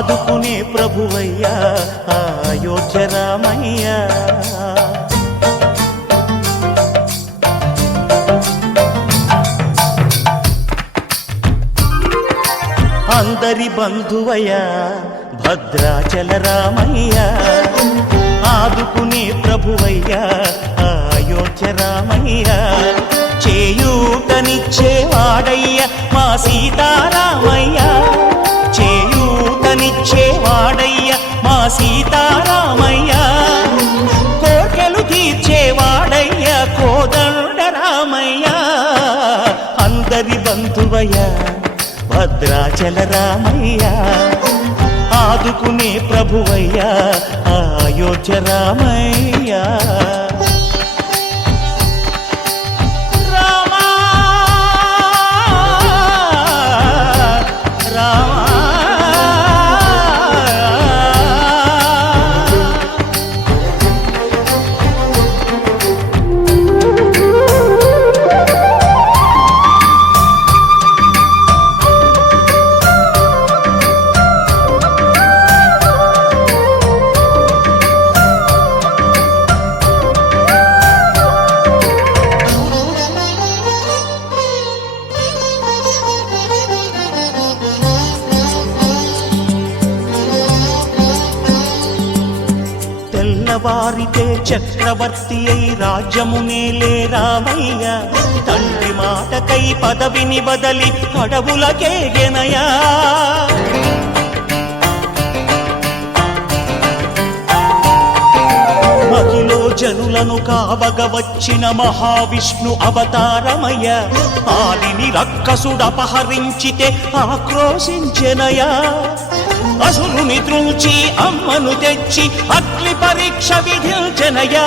ఆదుకునే ప్రభువయ్యా అయోధ్య రామయ్యా. అందరి బంధువయ్యా భద్రాచల రామయ్యా, ఆదుకునే ప్రభువయ్యా అయోధ్య రామయ్యా. చేయూతనిచ్చేవాడయ్య మా సీతారామయ్య, చేయూతనిచ్చేవాడయ్య మా సీతారామయ్య. కోర్కెలు తీర్చేవాడయ్య కోదండ రామయ్య. అందరి బంధువయ్య భద్రాచల రామయ్య, ఆదుకునే ప్రభువయ్య అయోధ్య రామయ్య. తెల్లవారితే చక్రవర్తి అయి రాజ్యమునేలే రామయ్య, తండ్రి మాటకై పదవిని బదలి అడవులకేగెనయా. మహిలో జనులను కావగ వచ్చిన మహావిష్ణు అవతారమయ్య, ఆదిని రక్కసుడపహరించితే ఆక్రోశించెనయా. అసురుని త్రుంచి అమ్మను తెచ్చి అగ్ని పరీక్ష విధించెనయా.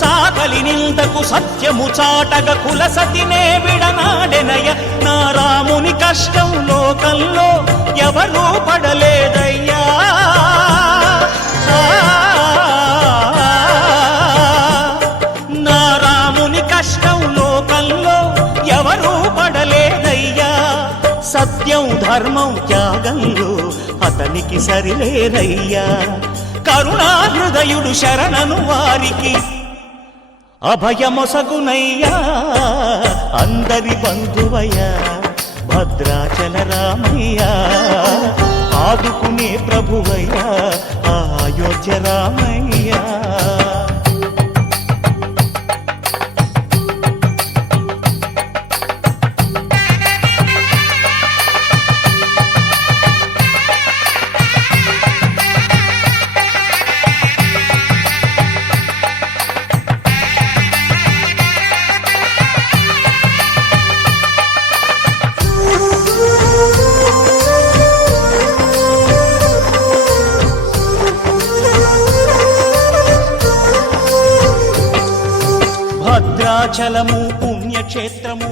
సాగలి నిందకు సత్యము చాటగ కుల సతినే విడనాడెనయ. నా రాముని కష్టం లోకంలో ఎవరూ పడలేదయ్యా. నా రాముని కష్టం లోకంలో ఎవరూ పడలేదయ్యా. సత్యం ధర్మం త్యాగంలో అతనికి సరిలేరయ్యా. కరుణా హృదయుడు శరణను వారికి అభయమొసగునయ్యా. అందరి బంధువయ్యా భద్రాచల రామయ్యా, ఆదుకునే ప్రభువయ్యా అయోధ్య రామయ్యా. భద్రాచలము పుణ్యక్షేత్రము